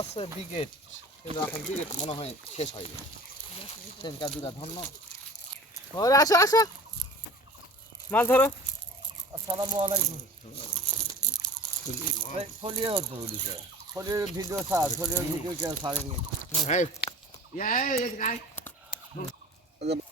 আছে ব্রিগেড। কিন্তু এখন ব্রিগেড মনে হয় শেষ হয়নি। সেনকা দুটা ধন্য। ওরে আসো আসো। মাছ ধরো। আসসালামু আলাইকুম। ফলিয়ে হতো উড়িছে। ফলিয়ের ভিডিও ছাড় ফলিয়ের ভিডিও কেউ ছাড়েনি। 嗯。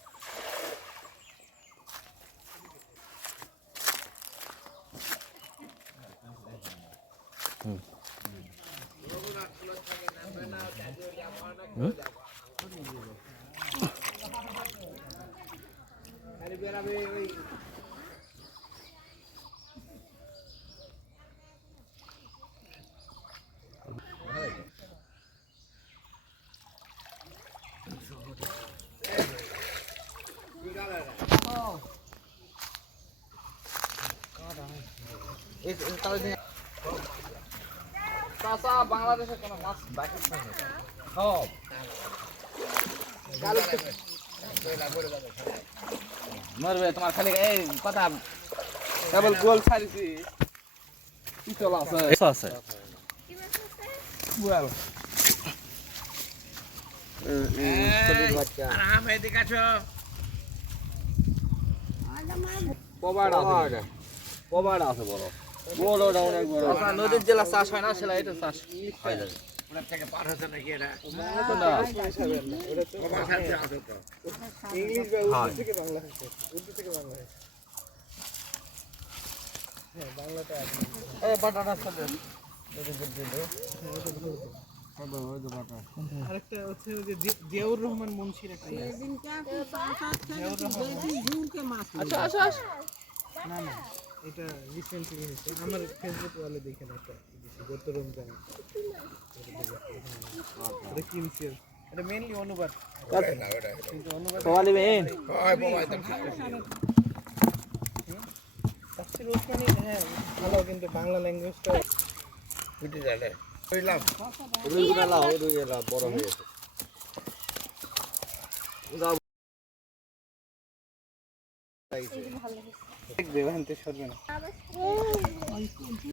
চাচা বাংলাদেশে কোনো মাছ বাকি মরবে তোমার খালি এই কথা কেবল গোল ছাড়িছি। পিতল আছে? আছে। বুয়াল পবাড়া আছে। পবাড়া আছে বড় নদীর জেলা চাষ হয় না সেটা এটা চাষ হয় না আরেকটা হচ্ছে যে জিয়াউর রহমান মুন্সির একটা ইয়ে আচ্ছা আচ্ছা আচ্ছা। না না। এটা রিসেন্টলি হয়েছে আমার ফেসবুক ওয়ালে দেখে না একটা দিছি, গত রমজান এটা কিনছি এটা মেইনলি অনুবাদ কিন্তু অনুবাদ তাফসীর ওসমানী হ্যাঁ ভালো কিন্তু বাংলা ল্যাঙ্গুয়েজটা রুইগুলা লাও রুইগুলা বড় হয়ে গেছে দেখবে ওখান থেকে সরবে না।